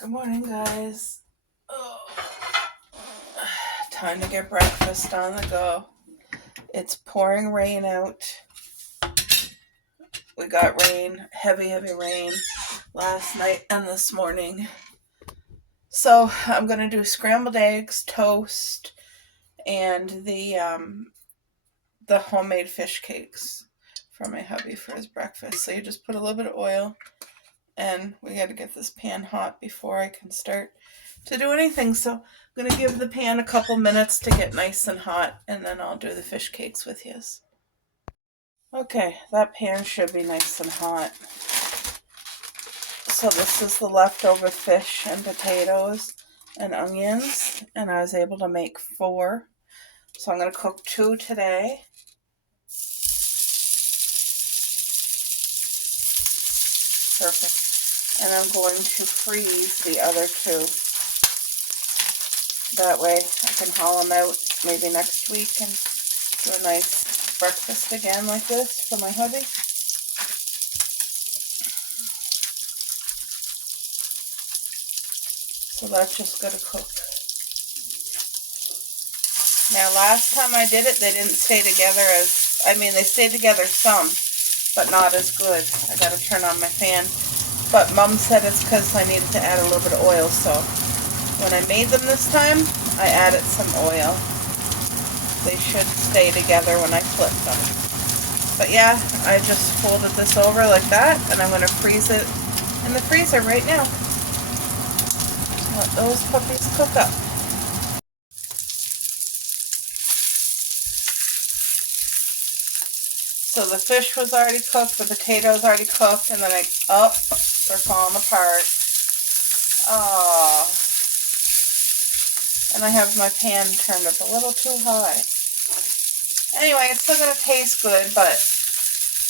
Good morning, guys. Oh, time to get breakfast on the go. It's pouring rain out. We got rain, heavy rain last night and this morning. So I'm going to do scrambled eggs, toast, and the homemade fish cakes for my hubby for his breakfast. So you just put a little bit of oil, and we got to get this pan hot before I can start to do anything. So I'm going to give the pan a couple minutes to get nice and hot, and then I'll do the fish cakes with you. Okay, that pan should be nice and hot. So this is the leftover fish and potatoes and onions, and I was able to make 4. So I'm going to cook 2 today. Perfect. And I'm going to freeze the other 2. That way I can haul them out maybe next week and do a nice breakfast again like this for my hubby. So that's just going to cook. Now last time I did it, they didn't stay together they stayed together some, but not as good. I got to turn on my fan. But Mom said it's because I needed to add a little bit of oil, so when I made them this time, I added some oil. They should stay together when I flip them. But yeah, I just folded this over like that, and I'm going to freeze it in the freezer right now. Let those puppies cook up. So the fish was already cooked, the potatoes already cooked, and then they're falling apart. Oh. And I have my pan turned up a little too high. Anyway, it's still going to taste good, but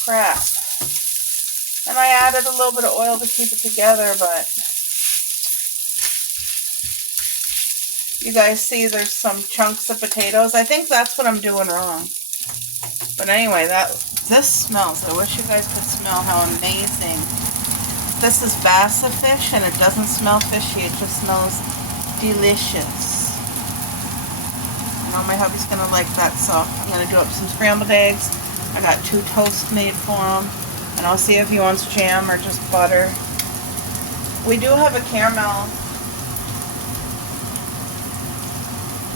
crap. And I added a little bit of oil to keep it together, but you guys see there's some chunks of potatoes. I think that's what I'm doing wrong. But anyway, this smells. I wish you guys could smell how amazing. This is bassa fish, and it doesn't smell fishy. It just smells delicious. I know my hubby's going to like that, so I'm going to do up some scrambled eggs. I got 2 toasts made for him, and I'll see if he wants jam or just butter. We do have a caramel.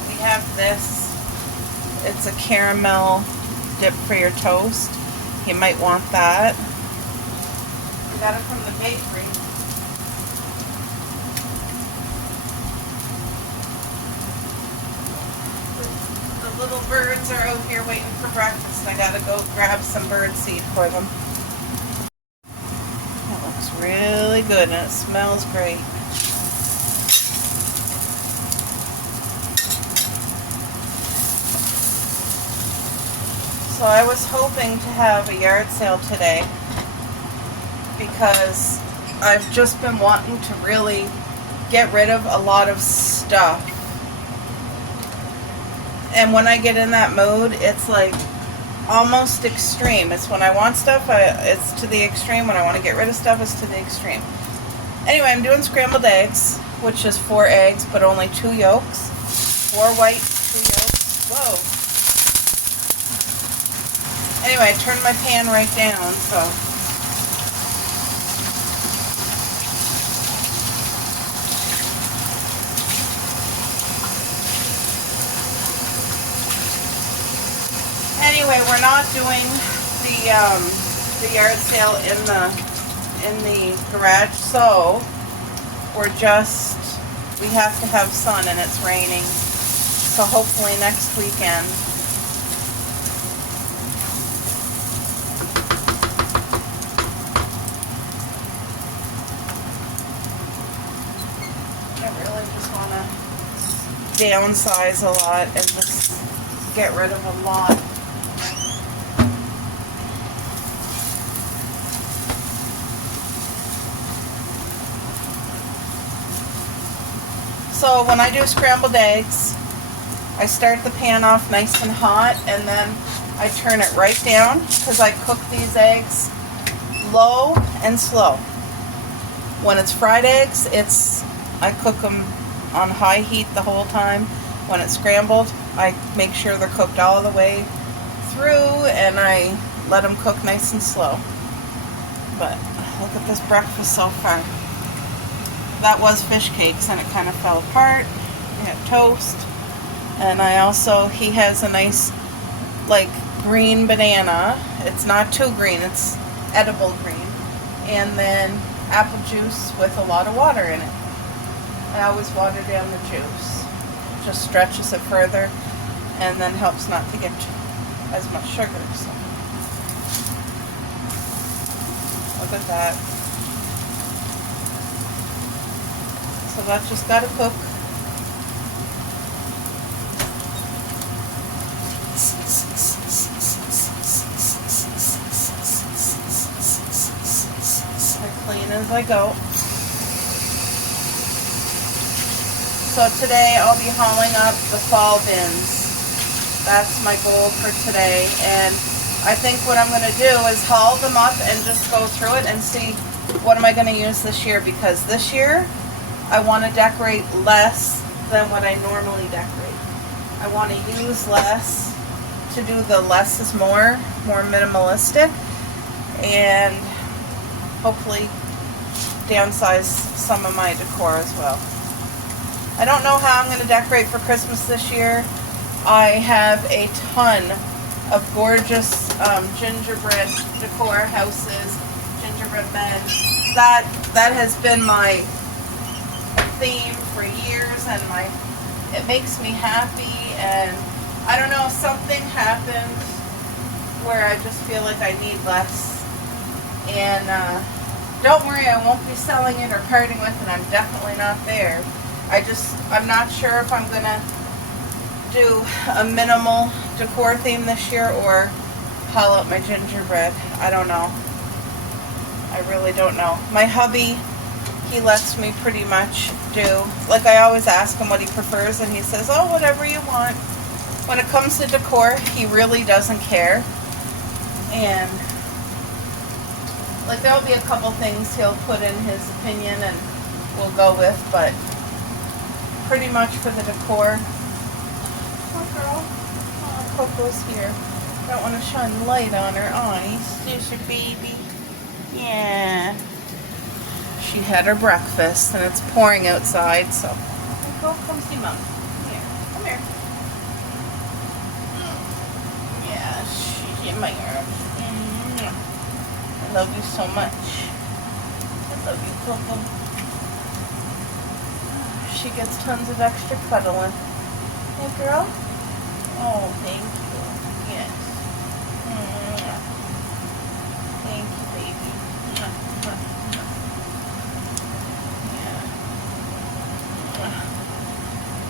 We have this. It's a caramel dip for your toast. You might want that. We got it from the bakery. The little birds are out here waiting for breakfast. I gotta go grab some bird seed for them. That looks really good, and it smells great. So I was hoping to have a yard sale today because I've just been wanting to really get rid of a lot of stuff. And when I get in that mood, it's like almost extreme. It's when I want stuff, it's to the extreme. When I want to get rid of stuff, it's to the extreme. Anyway, I'm doing scrambled eggs, which is 4 eggs, but only 2 yolks. 4 whites, 2 yolks. Whoa. Anyway, I turned my pan right down, so. Anyway, we're not doing the yard sale in the garage, so we have to have sun, and it's raining. So hopefully next weekend. Downsize a lot and just get rid of a lot. So when I do scrambled eggs, I start the pan off nice and hot, and then I turn it right down because I cook these eggs low and slow. When it's fried eggs, it's I cook them on high heat the whole time. When it's scrambled, I make sure they're cooked all the way through, and I let them cook nice and slow. But look at this breakfast so far. That was fish cakes and it kind of fell apart. We have toast, and I also, he has a nice like green banana. It's not too green, it's edible green. And then apple juice with a lot of water in it. I always water down the juice. It just stretches it further and then helps not to get as much sugar. So look at that. So that's just got to cook. As clean as I go. So today I'll be hauling up the fall bins. That's my goal for today. And I think what I'm going to do is haul them up and just go through it and see what am I going to use this year, because this year I want to decorate less than what I normally decorate. I want to use less, to do the less is more minimalistic, and hopefully downsize some of my decor as well. I don't know how I'm going to decorate for Christmas this year. I have a ton of gorgeous gingerbread decor houses, gingerbread men. That has been my theme for years, and it makes me happy. And I don't know, something happened where I just feel like I need less. And don't worry, I won't be selling it or parting with it. I'm definitely not there. I'm not sure if I'm gonna do a minimal decor theme this year or haul out my gingerbread. I don't know. I really don't know. My hubby, he lets me pretty much do, like, I always ask him what he prefers, and he says, oh, whatever you want. When it comes to decor, he really doesn't care. And like, there'll be a couple things he'll put in his opinion and we'll go with, but pretty much for the decor. Oh, girl. Oh, Coco's here. Don't want to shine light on her. Oh, he's your baby. Yeah. She had her breakfast, and it's pouring outside, so go, come see Mom. Here, come here. Yeah, she's in my arms. I love you so much. I love you, Coco. She gets tons of extra cuddling. Hey, girl. Oh, thank you. Yes. Thank you, baby.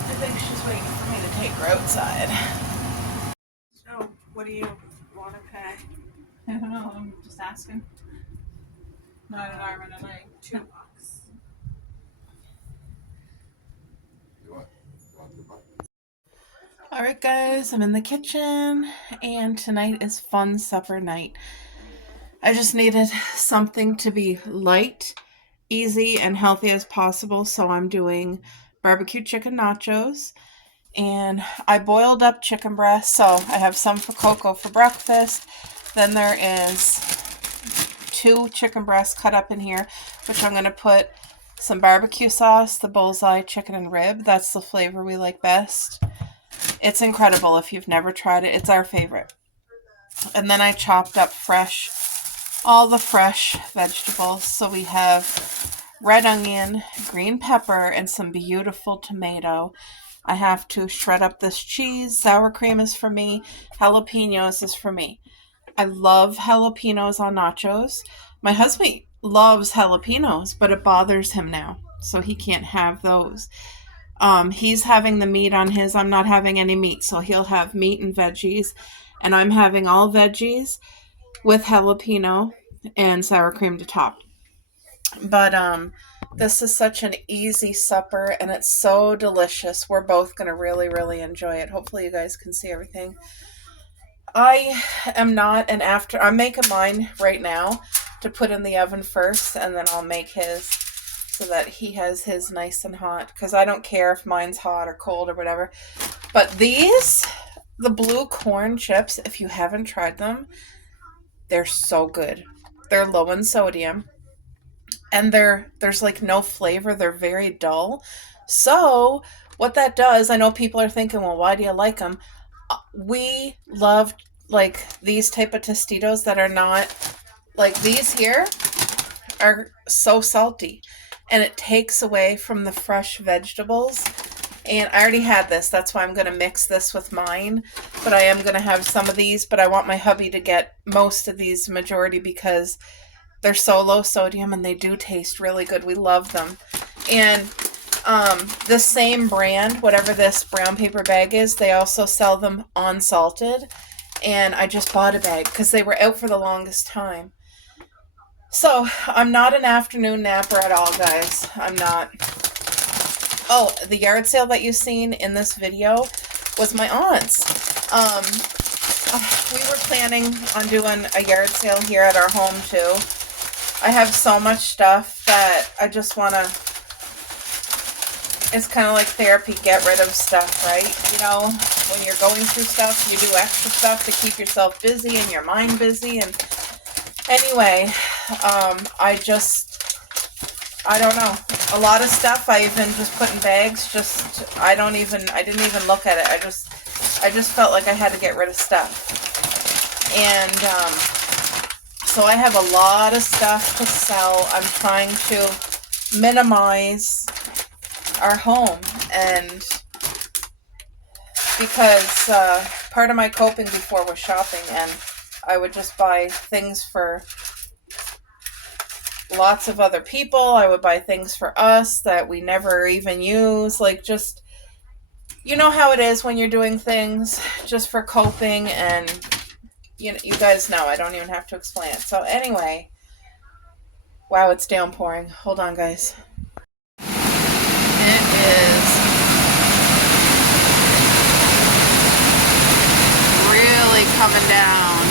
I think she's waiting for me to take her outside. So, what do you want to pay? I don't know, I'm just asking. Not an arm and a leg, $2. Alright guys, I'm in the kitchen, and tonight is fun supper night. I just needed something to be light, easy, and healthy as possible, so I'm doing barbecue chicken nachos. And I boiled up chicken breast, so I have some for Coco for breakfast. Then there is 2 chicken breasts cut up in here, which I'm going to put some barbecue sauce, the bullseye chicken and rib. That's the flavor we like best. It's incredible if you've never tried it. It's our favorite. And then I chopped up all the fresh vegetables. So we have red onion, green pepper, and some beautiful tomato. I have to shred up this cheese. Sour cream is for me. Jalapenos is for me. I love jalapenos on nachos. My husband loves jalapenos, but it bothers him now, so he can't have those. He's having the meat on his. I'm not having any meat, so he'll have meat and veggies, and I'm having all veggies with jalapeno and sour cream to top. But this is such an easy supper, and it's so delicious. We're both going to really, really enjoy it. Hopefully you guys can see everything. I am not an I'm making mine right now to put in the oven first, and then I'll make his. so that he has his nice and hot, because I don't care if mine's hot or cold or whatever. But these, the blue corn chips, if you haven't tried them, they're so good. They're low in sodium, and there's like no flavor. They're very dull. So what that does, I know people are thinking, well, why do you like them? We love like these type of Tostitos that are not like these here are so salty, and it takes away from the fresh vegetables. And I already had this, that's why I'm going to mix this with mine, but I am going to have some of these, but I want my hubby to get most of these, majority, because they're so low sodium and they do taste really good. We love them. And the same brand, whatever this brown paper bag is, they also sell them unsalted, and I just bought a bag because they were out for the longest time. So I'm not an afternoon napper at all, guys. I'm not. Oh, the yard sale that you've seen in this video was my aunt's. We were planning on doing a yard sale here at our home too. I have so much stuff that I just want to, it's kind of like therapy, get rid of stuff, right? You know, when you're going through stuff, you do extra stuff to keep yourself busy and your mind busy. And anyway, I don't know. A lot of stuff I even just put in bags. I didn't even look at it. I just felt like I had to get rid of stuff. And so I have a lot of stuff to sell. I'm trying to minimize our home, and because part of my coping before was shopping, and I would just buy things for lots of other people. I would buy things for us that we never even use. Like, just, you know how it is when you're doing things just for coping, and you guys know, I don't even have to explain it. So anyway, wow, it's downpouring. Hold on, guys. It is really coming down.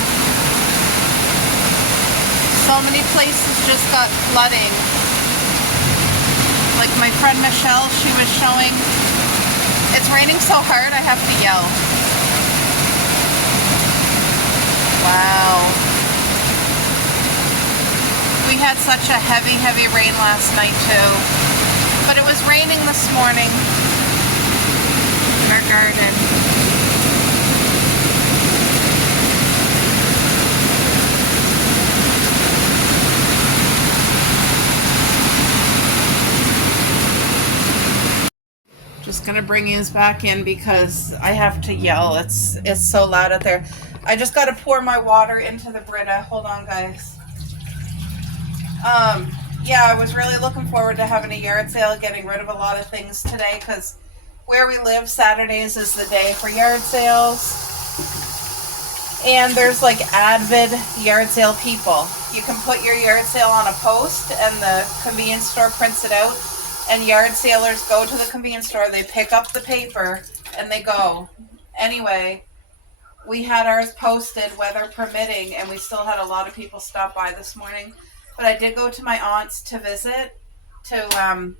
So many places just got flooding. Like my friend Michelle, she was showing, it's raining so hard I have to yell. Wow. We had such a heavy, heavy rain last night too. But it was raining this morning in our garden. Just gonna bring you back in because I have to yell. It's so loud out there. I just gotta pour my water into the Brita. Hold on, guys. Yeah, I was really looking forward to having a yard sale, getting rid of a lot of things today, because where we live, Saturdays is the day for yard sales. And there's like avid yard sale people. You can put your yard sale on a post and the convenience store prints it out. And yard salers go to the convenience store, they pick up the paper, and they go. Anyway, we had ours posted, weather permitting, and we still had a lot of people stop by this morning. But I did go to my aunt's to visit, to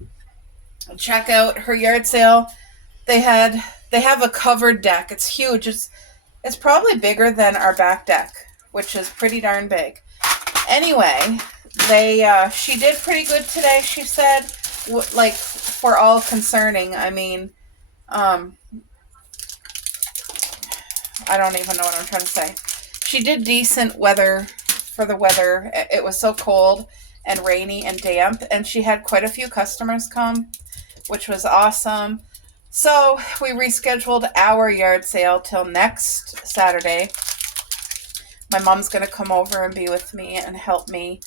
check out her yard sale. They have a covered deck. It's huge. It's probably bigger than our back deck, which is pretty darn big. Anyway, she did pretty good today, she said. Like, for all concerning, I mean, I don't even know what I'm trying to say. She did decent weather for the weather. It was so cold and rainy and damp, and she had quite a few customers come, which was awesome. So we rescheduled our yard sale till next Saturday. My mom's going to come over and be with me and help me,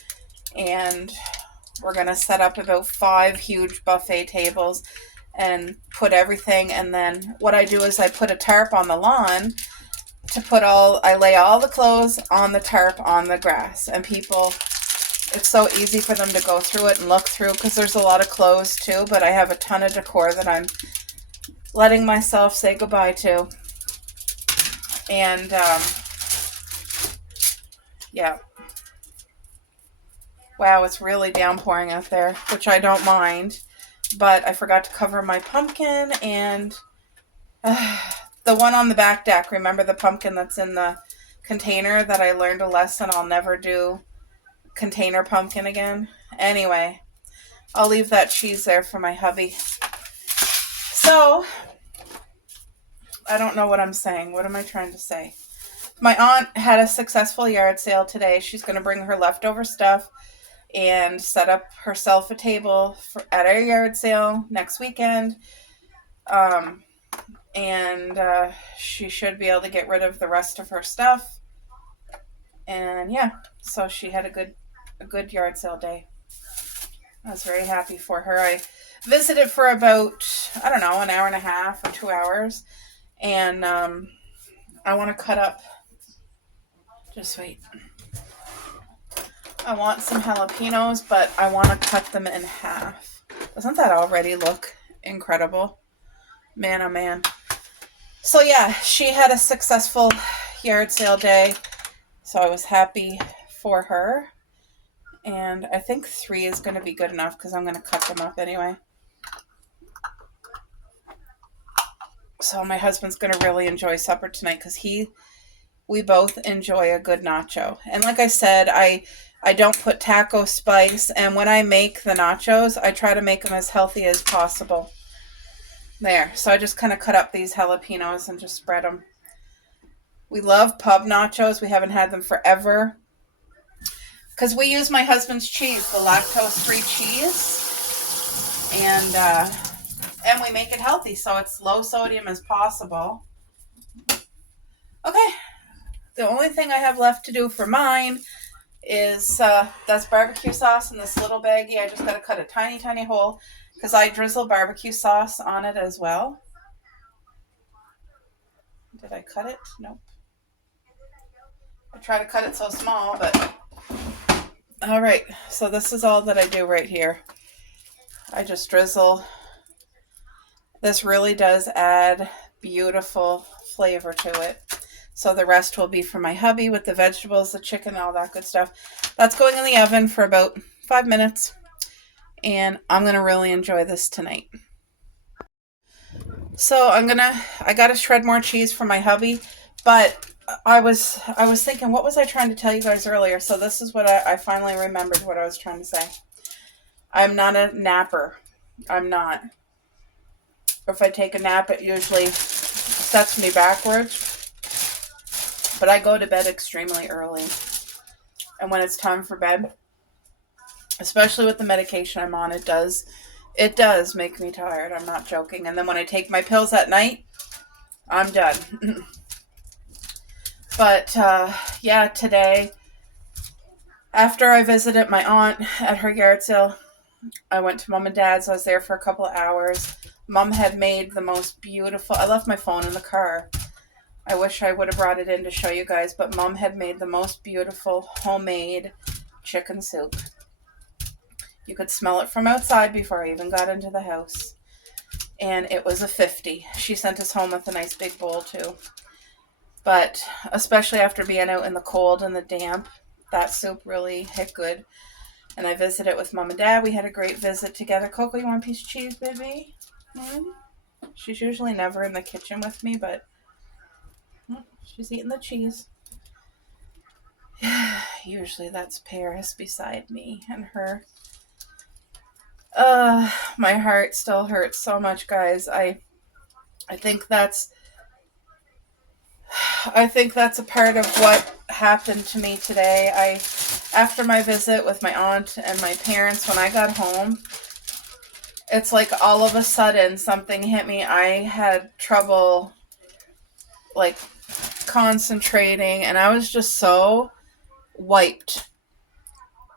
and we're going to set up about 5 huge buffet tables and put everything. And then what I do is I put a tarp on the lawn I lay all the clothes on the tarp on the grass. And people, it's so easy for them to go through it and look through, because there's a lot of clothes too. But I have a ton of decor that I'm letting myself say goodbye to. And, yeah. Wow, it's really downpouring out there, which I don't mind. But I forgot to cover my pumpkin, and the one on the back deck, remember the pumpkin that's in the container that I learned a lesson I'll never do container pumpkin again? Anyway, I'll leave that cheese there for my hubby. So, I don't know what I'm saying. What am I trying to say? My aunt had a successful yard sale today. She's going to bring her leftover stuff and set up herself a table at our yard sale next weekend. And she should be able to get rid of the rest of her stuff. And yeah, so she had a good yard sale day. I was very happy for her. I visited for about, I don't know, an hour and a half or 2 hours. And I want to cut up, just wait. I want some jalapenos, but I want to cut them in half. Doesn't that already look incredible? Man, oh man. So yeah, she had a successful yard sale day. So I was happy for her. And I think 3 is going to be good enough because I'm going to cut them up anyway. So my husband's going to really enjoy supper tonight because we both enjoy a good nacho. And like I said, I don't put taco spice. And when I make the nachos, I try to make them as healthy as possible. There. So I just kind of cut up these jalapenos and just spread them. We love pub nachos. We haven't had them forever. Because we use my husband's cheese, the lactose-free cheese. And we make it healthy, so it's low sodium as possible. Okay. The only thing I have left to do for mine is that's barbecue sauce in this little baggie. I just got to cut a tiny, tiny hole because I drizzle barbecue sauce on it as well. Did I cut it? Nope. I try to cut it so small, but... All right, so this is all that I do right here. I just drizzle. This really does add beautiful flavor to it. So the rest will be for my hubby with the vegetables, the chicken, all that good stuff. That's going in the oven for about 5 minutes. And I'm going to really enjoy this tonight. So I got to shred more cheese for my hubby. But I was thinking, what was I trying to tell you guys earlier? So this is what I finally remembered what I was trying to say. I'm not a napper. I'm not. If I take a nap, it usually sets me backwards. But I go to bed extremely early. And when it's time for bed, especially with the medication I'm on, it does make me tired. I'm not joking. And then when I take my pills at night, I'm done. But yeah, today, after I visited my aunt at her yard sale, I went to Mom and Dad's. I was there for a couple of hours. Mom had made the most beautiful... I left my phone in the car. I wish I would have brought it in to show you guys, but Mom had made the most beautiful homemade chicken soup. You could smell it from outside before I even got into the house. And it was a 50. She sent us home with a nice big bowl too. But especially after being out in the cold and the damp, that soup really hit good. And I visited with Mom and Dad. We had a great visit together. Coco, you want a piece of cheese, baby? She's usually never in the kitchen with me, but she's eating the cheese. Usually that's Paris beside me and her. My heart still hurts so much, guys. I think that's a part of what happened to me today. After my visit with my aunt and my parents, when I got home, it's like all of a sudden something hit me. I had trouble like concentrating, and I was just so wiped.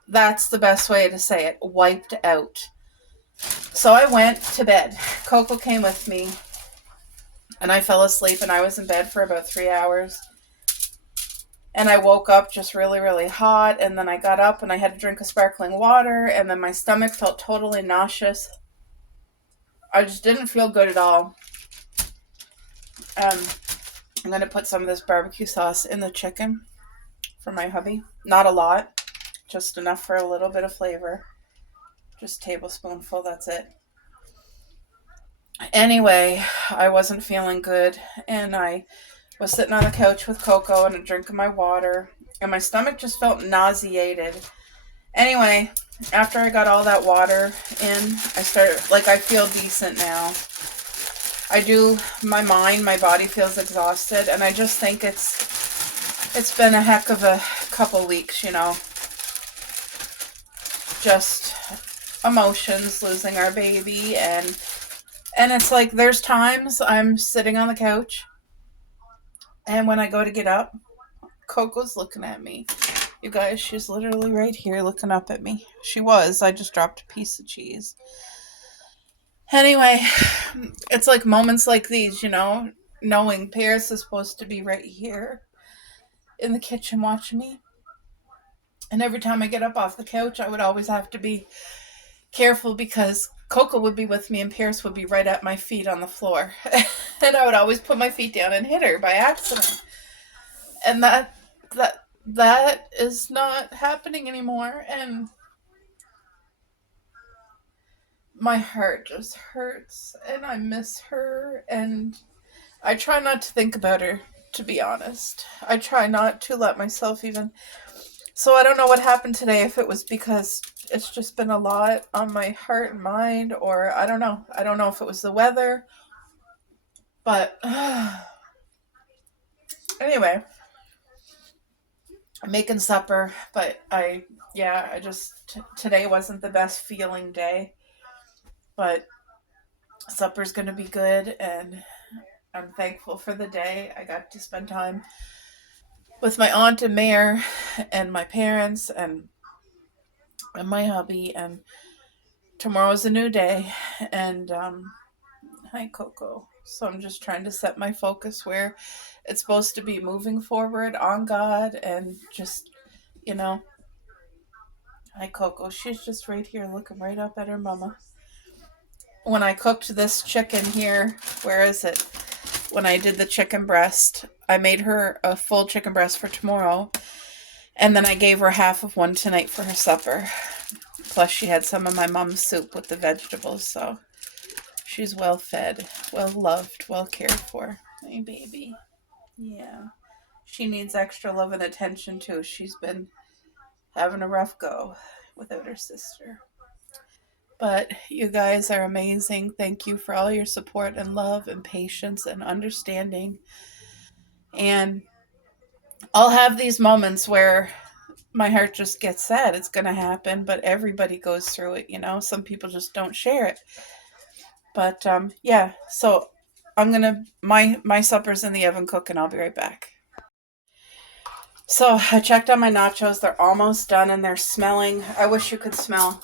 That's the best way to say it. Wiped out. So I went to bed. Coco came with me, and I fell asleep, and I was in bed for about 3 hours. And I woke up just really, really hot, and then I got up, and I had to drink a sparkling water, and then my stomach felt totally nauseous. I just didn't feel good at all. I'm going to put some of this barbecue sauce in the chicken for my hubby. Not a lot, just enough for a little bit of flavor. Just tablespoonful, that's it. Anyway, I wasn't feeling good, and I was sitting on the couch with Coco and drinking my water, and my stomach just felt nauseated. Anyway, after I got all that water in, I started, like, I feel decent now. I do, my body feels exhausted, and I just think it's been a heck of a couple weeks, you know. Just emotions, losing our baby, and it's like there's times I'm sitting on the couch, and when I go to get up, Coco's looking at me. You guys, she's literally right here looking up at me. She was. I just dropped a piece of cheese. Anyway, it's like moments like these, you know, knowing Paris is supposed to be right here in the kitchen watching me. And every time I get up off the couch, I would always have to be careful because Coco would be with me and Paris would be right at my feet on the floor. And I would always put my feet down and hit her by accident. And that is not happening anymore, and my heart just hurts, and I miss her, and I try not to think about her, to be honest. I try not to let myself even. So I don't know what happened today, if it was because it's just been a lot on my heart and mind, or I don't know. I don't know if it was the weather, but anyway, I'm making supper, but today wasn't the best feeling day, but supper's gonna be good, and I'm thankful for the day. I got to spend time with my aunt and Mayor and my parents and my hubby, and tomorrow's a new day, and hi Coco. So I'm just trying to set my focus where it's supposed to be, moving forward on God, and just, you know, hi Coco. She's just right here looking right up at her mama. When I cooked this chicken here, where is it? When I did the chicken breast, I made her a full chicken breast for tomorrow, and then I gave her half of one tonight for her supper. Plus she had some of my mom's soup with the vegetables, so she's well fed, well loved, well cared for. Hey baby. Yeah. She needs extra love and attention too. She's been having a rough go without her sister. But you guys are amazing. Thank you for all your support and love and patience and understanding. And I'll have these moments where my heart just gets sad. It's going to happen, but everybody goes through it, you know. Some people just don't share it. But yeah, so I'm going to my supper's in the oven cooking. I'll be right back. So I checked on my nachos. They're almost done, and they're smelling. I wish you could smell.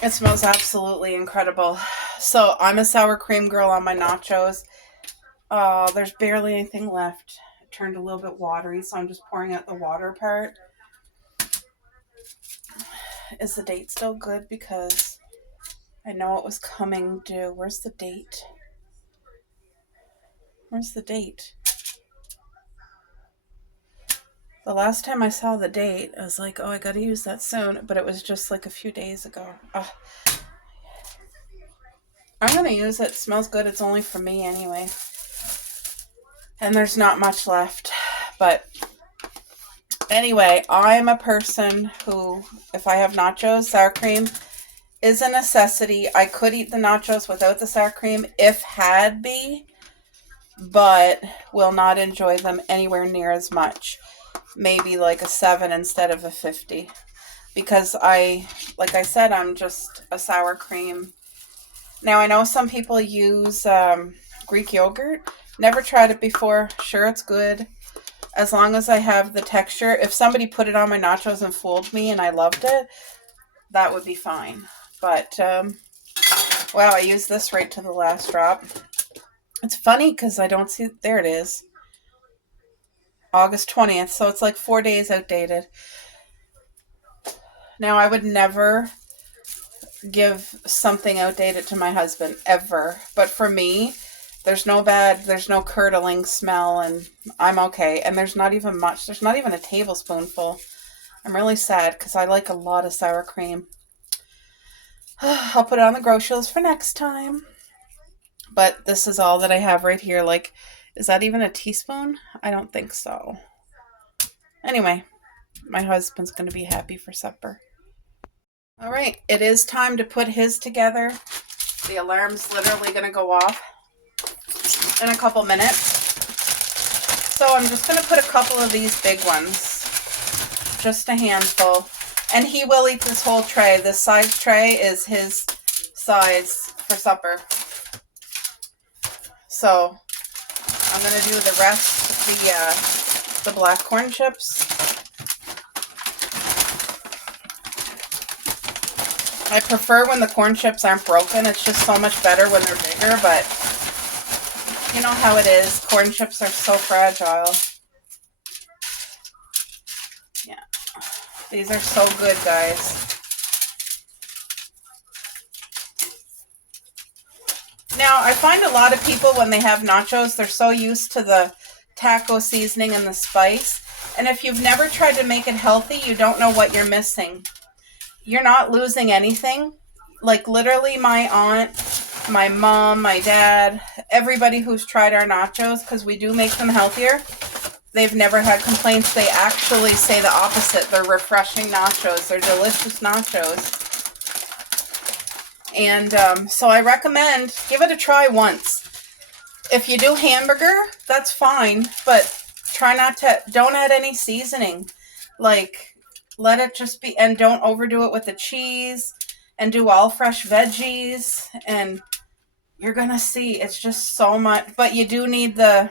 It smells absolutely incredible. So I'm a sour cream girl on my nachos. Oh, there's barely anything left. It turned a little bit watery, so I'm just pouring out the water part. Is the date still good? Because I know it was coming due. Where's the date? Where's the date? The last time I saw the date, I was like, oh, I gotta use that soon. But it was just like a few days ago. I'm gonna use it. It smells good. It's only for me anyway. And there's not much left. But anyway, I'm a person who, if I have nachos, sour cream is a necessity. I could eat the nachos without the sour cream if had be, but will not enjoy them anywhere near as much. Maybe like a 7 instead of a 50. Because like I said, I'm just a sour cream. Now I know some people use Greek yogurt. Never tried it before. Sure, it's good. As long as I have the texture. If somebody put it on my nachos and fooled me and I loved it, that would be fine. But, wow, I used this right to the last drop. It's funny because I don't see, there it is. August 20th, so it's like 4 days outdated. Now, I would never give something outdated to my husband, ever. But for me, there's no curdling smell, and I'm okay. And there's not even much. There's not even a tablespoonful I'm really sad because I like a lot of sour cream. I'll put it on the grocery list for next time. But this is all that I have right here. Like, is that even a teaspoon? I don't think so. Anyway, my husband's going to be happy for supper. All right, it is time to put his together. The alarm's literally going to go off in a couple minutes. So I'm just going to put a couple of these big ones, just a handful. And he will eat this whole tray. This size tray is his size for supper. So I'm going to do the rest, the black corn chips. I prefer when the corn chips aren't broken. It's just so much better when they're bigger, but you know how it is. Corn chips are so fragile. Yeah. These are so good, guys. Now, I find a lot of people, when they have nachos, they're so used to the taco seasoning and the spice. And if you've never tried to make it healthy, you don't know what you're missing. You're not losing anything. Like, literally, my aunt, my mom, my dad, everybody who's tried our nachos, because we do make them healthier, they've never had complaints. They actually say the opposite. They're refreshing nachos. They're delicious nachos. And so I recommend, give it a try once. If you do hamburger, that's fine, but try not to, don't add any seasoning. Like, let it just be, and don't overdo it with the cheese, and do all fresh veggies, and you're going to see it's just so much. But you do need the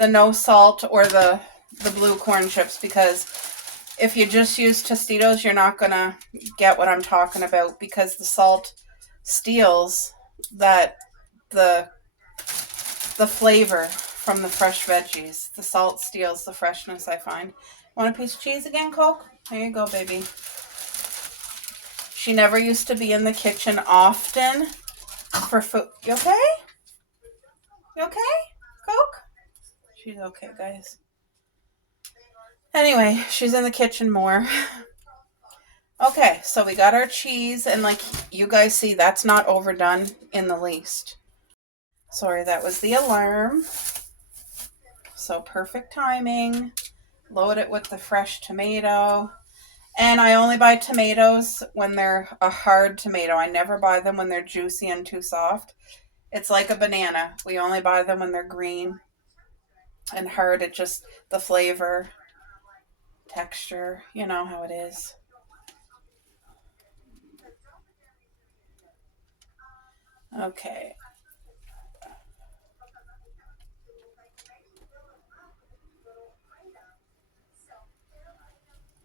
no salt or the blue corn chips, because if you just use Tostitos, you're not going to get what I'm talking about, because the salt steals that the flavor from the fresh veggies. The salt steals the freshness, I find. Want a piece of cheese again, Coke? There you go, baby. She never used to be in the kitchen often for food. You okay? You okay, Coke? She's okay, guys. Anyway, she's in the kitchen more. Okay, so we got our cheese, and like you guys see, that's not overdone in the least. Sorry, that was the alarm. So perfect timing. Load it with the fresh tomato. And I only buy tomatoes when they're a hard tomato. I never buy them when they're juicy and too soft. It's like a banana. We only buy them when they're green and hard. It just, the flavor, texture, you know how it is. Okay.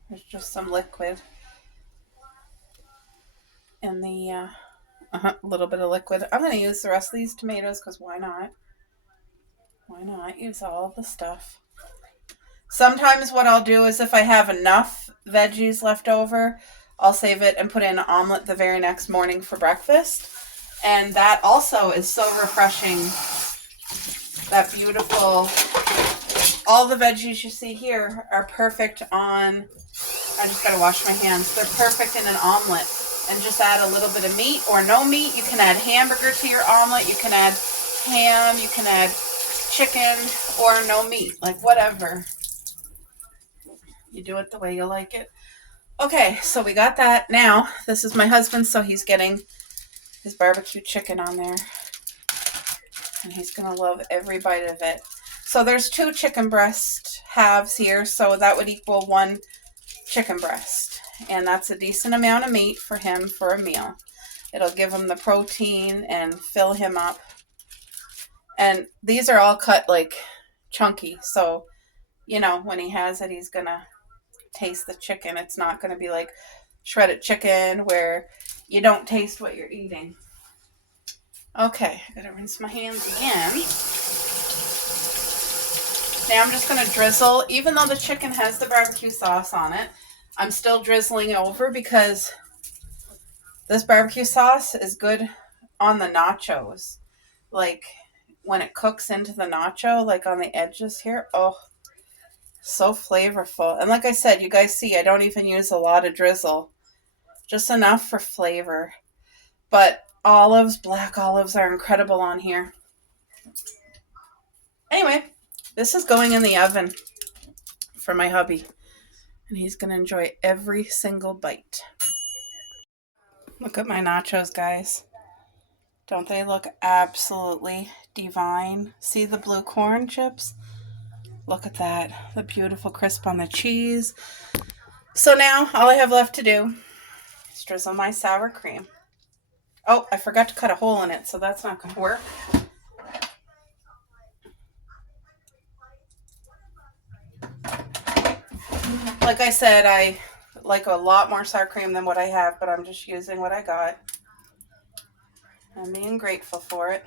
There's just some liquid in the, little bit of liquid. I'm going to use the rest of these tomatoes because why not? Why not use all the stuff? Sometimes what I'll do is if I have enough veggies left over, I'll save it and put in an omelet the very next morning for breakfast. And that also is so refreshing. That beautiful, all the veggies you see here are perfect on, I just gotta wash my hands. They're perfect in an omelet. And just add a little bit of meat or no meat. You can add hamburger to your omelet. You can add ham. You can add chicken or no meat, like whatever. You do it the way you like it. Okay, so we got that. Now, this is my husband, so he's getting his barbecue chicken on there. And he's going to love every bite of it. So there's 2 chicken breast halves here, so that would equal 1 chicken breast. And that's a decent amount of meat for him for a meal. It'll give him the protein and fill him up. And these are all cut like chunky, so, you know, when he has it, he's going to taste the chicken. It's not going to be like shredded chicken where you don't taste what you're eating. Okay, I gotta rinse my hands again. Now I'm just going to drizzle, even though the chicken has the barbecue sauce on it, I'm still drizzling it over because this barbecue sauce is good on the nachos. Like when it cooks into the nacho, like on the edges here, oh, So flavorful. And like I said, you guys see, I don't even use a lot of drizzle. Just enough for flavor. But olives, black olives are incredible on here. Anyway, this is going in the oven for my hubby. And he's going to enjoy every single bite. Look at my nachos, guys. Don't they look absolutely divine? See the blue corn chips? Look at that. The beautiful crisp on the cheese. So now all I have left to do is drizzle my sour cream. Oh, I forgot to cut a hole in it, so that's not going to work. Like I said, I like a lot more sour cream than what I have, but I'm just using what I got. I'm being grateful for it.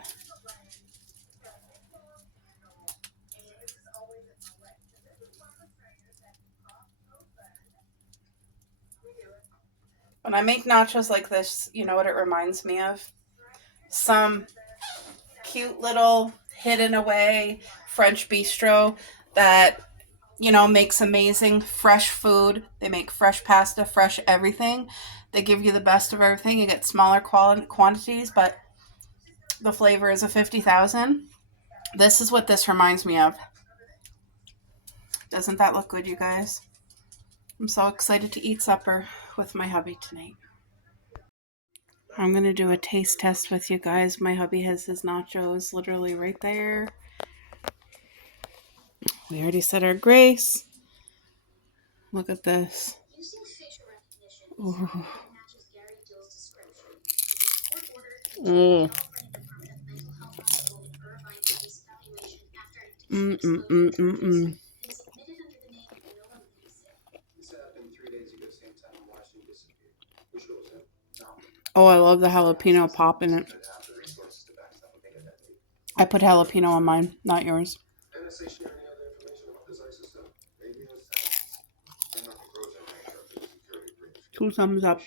When I make nachos like this, you know what it reminds me of? Some cute little hidden away French bistro that, you know, makes amazing fresh food. They make fresh pasta, fresh everything. They give you the best of everything. You get smaller quantities, but the flavor is a 50,000. This is what this reminds me of. Doesn't that look good, you guys? I'm so excited to eat supper with my hubby tonight. I'm going to do a taste test with you guys. My hubby has his nachos literally right there. We already said our grace. Look at this. Ooh. Mm. Mm-mm-mm-mm-mm. Oh, I love the jalapeno pop in it. I put jalapeno on mine, not yours. 2 thumbs up.